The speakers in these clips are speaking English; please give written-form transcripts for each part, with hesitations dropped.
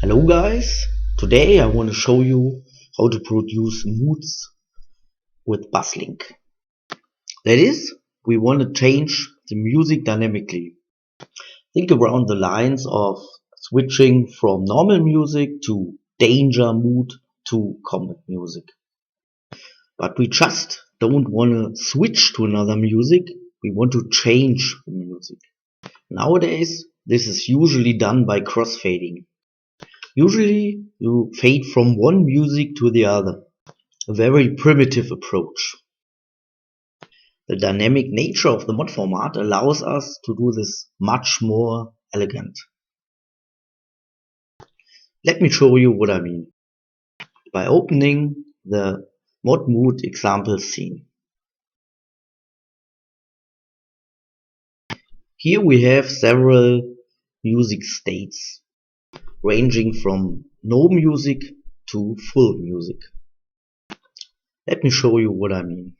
Hello guys, today I want to show you how to produce moods with BassLink. That is, we want to change the music dynamically. Think around the lines of switching from normal music to danger mood to combat music. But we just don't want to switch to another music, we want to change the music. Nowadays, this is usually done by crossfading. Usually you fade from one music to the other, a very primitive approach. The dynamic nature of the mod format allows us to do this much more elegant. Let me show you what I mean by opening the mod mood example scene. Here we have several music states ranging from no music to full music. Let me show you what I mean.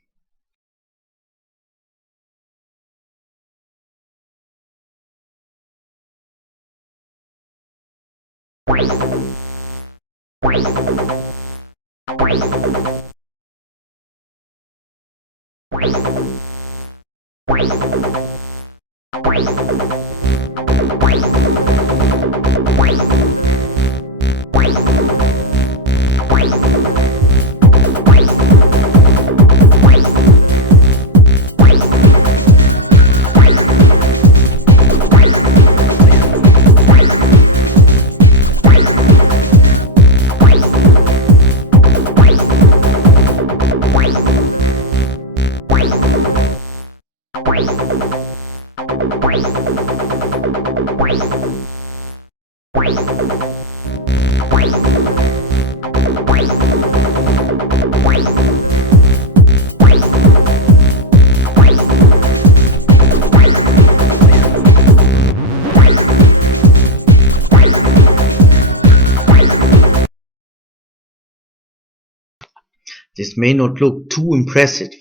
This may not look too impressive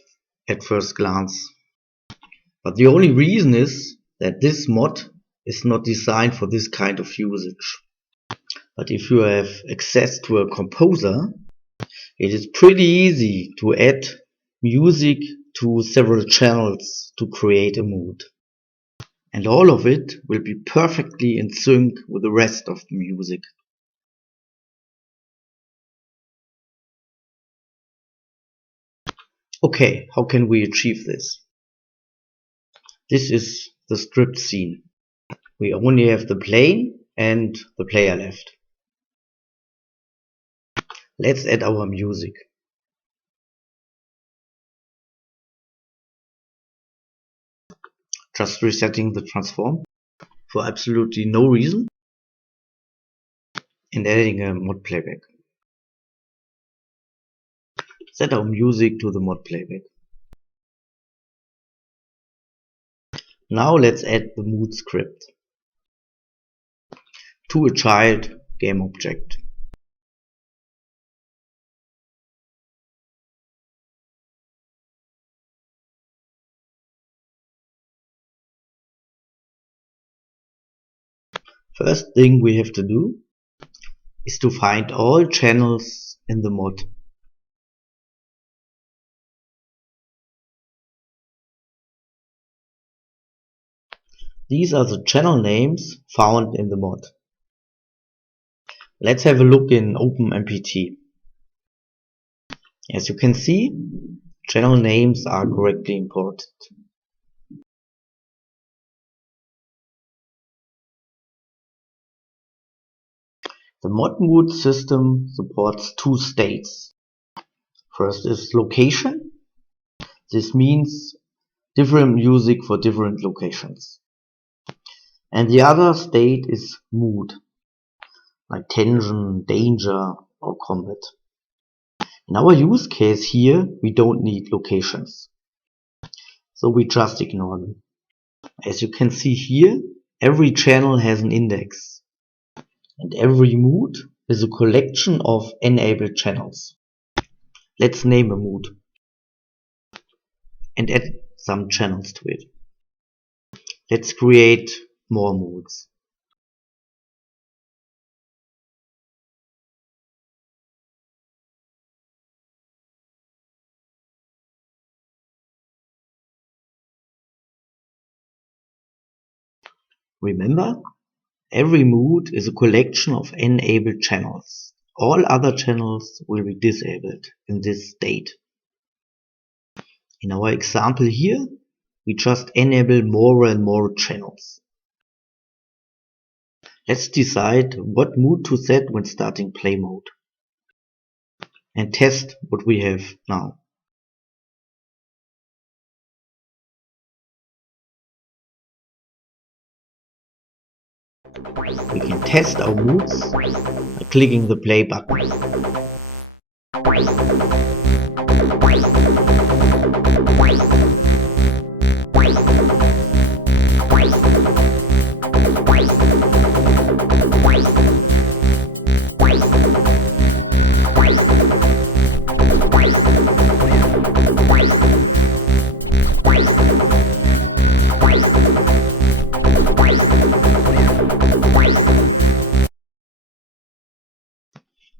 at first glance, but the only reason is that this mod is not designed for this kind of usage. But if you have access to a composer, it is pretty easy to add music to several channels to create a mood. And all of it will be perfectly in sync with the rest of the music. Okay, how can we achieve this? This is the script scene. We only have the plane and the player left. Let's add our music. Just resetting the transform for absolutely no reason and adding a mod playback. Set our music to the mod playback. Now let's add the mood script to a child game object. First thing we have to do is to find all channels in the mod. These are the channel names found in the mod. Let's have a look in OpenMPT. As you can see, channel names are correctly imported. The mod mood system supports two states. First is location. This means different music for different locations. And the other state is mood, like tension, danger, or combat. In our use case here, we don't need locations, so we just ignore them. As you can see here, every channel has an index, and every mood is a collection of enabled channels. Let's name a mood and add some channels to it. Let's create more moods. Remember, every mood is a collection of enabled channels. All other channels will be disabled in this state. In our example here, we just enable more and more channels. Let's decide what mood to set when starting play mode and test what we have now. We can test our moods by clicking the play button.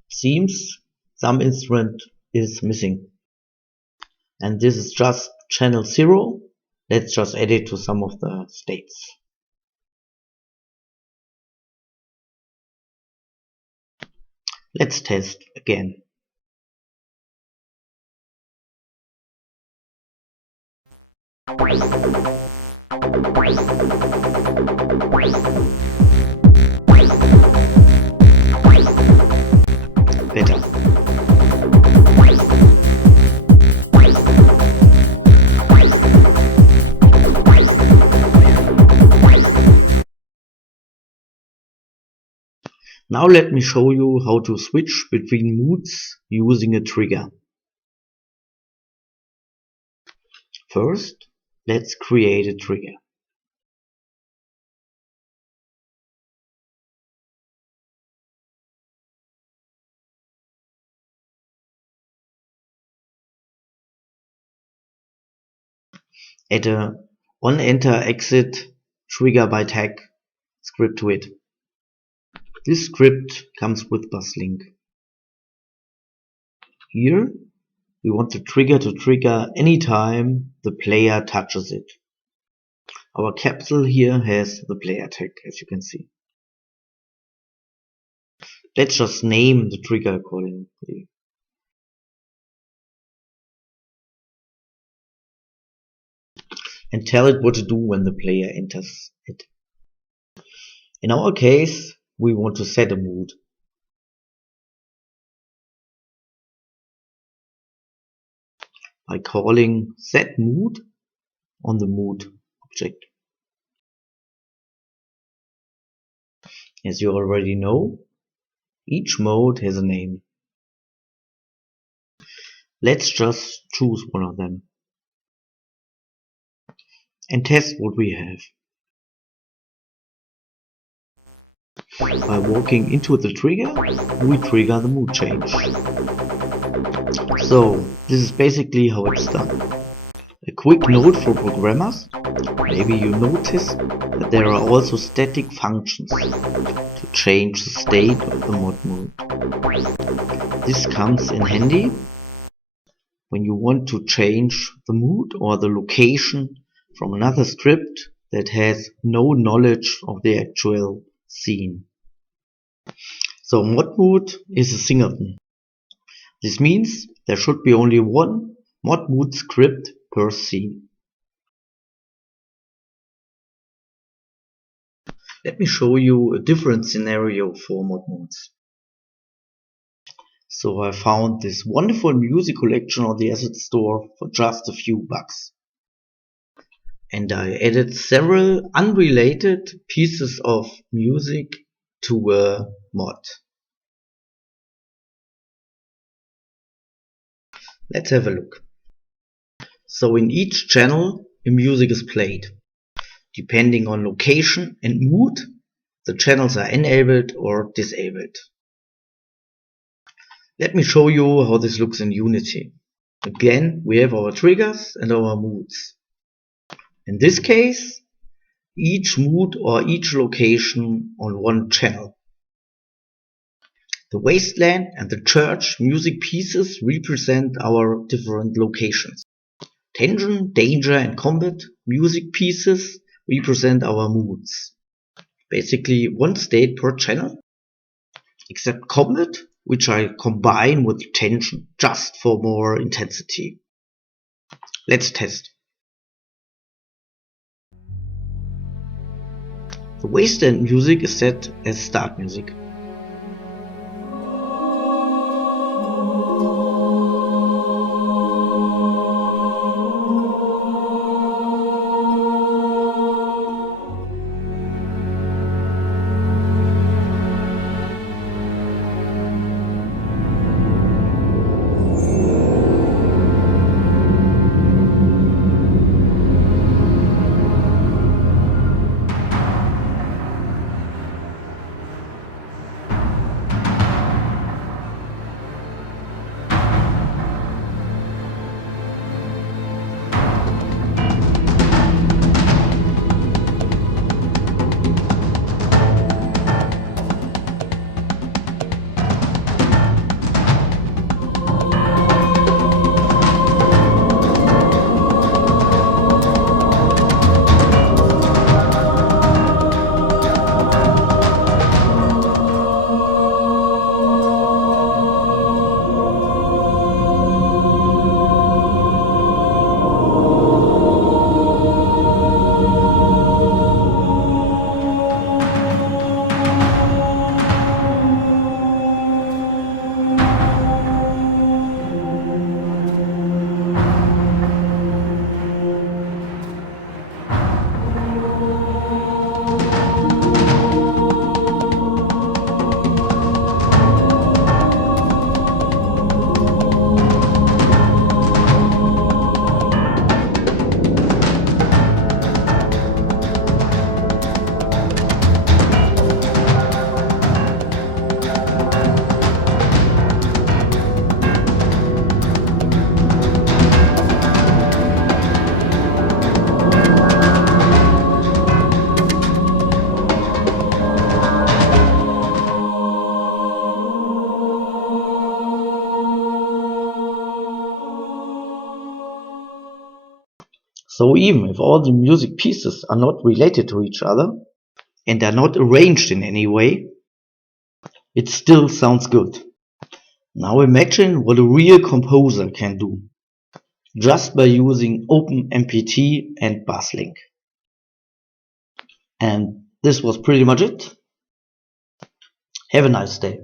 Seems some instrument is missing, and this is just channel 0. Let's just add it to some of the states. Let's test again. Better. Now let me show you how to switch between moods using a trigger. First, let's create a trigger. Add a on-enter-exit trigger by tag script to it. This script comes with BassLink. Here we want the trigger to trigger anytime the player touches it. Our capsule here has the player tag, as you can see. Let's just name the trigger accordingly. And tell it what to do when the player enters it. In our case, we want to set a mood. By calling setMood on the mood object. As you already know, each mode has a name. Let's just choose one of them and test what we have. By walking into the trigger, we trigger the mood change. So, this is basically how it's done. A quick note for programmers: maybe you noticed that there are also static functions to change the state of the mod mood. This comes in handy when you want to change the mood or the location from another script that has no knowledge of the actual scene. So mod mood is a singleton. This means there should be only one mod mood script per scene. Let me show you a different scenario for mod moods. So I found this wonderful music collection on the asset store for just a few bucks. And I added several unrelated pieces of music to a mod. Let's have a look. So in each channel, the music is played. Depending on location and mood, the channels are enabled or disabled. Let me show you how this looks in Unity. Again, we have our triggers and our moods. In this case, each mood or each location on one channel. The wasteland and the church music pieces represent our different locations. Tension, danger and combat music pieces represent our moods. basically one state per channel, except combat, which I combine with tension just for more intensity. Let's test. The wasteland music is set as start music. So even if all the music pieces are not related to each other and are not arranged in any way, it still sounds good. Now imagine what a real composer can do just by using OpenMPT and BassLink. And this was pretty much it. Have a nice day.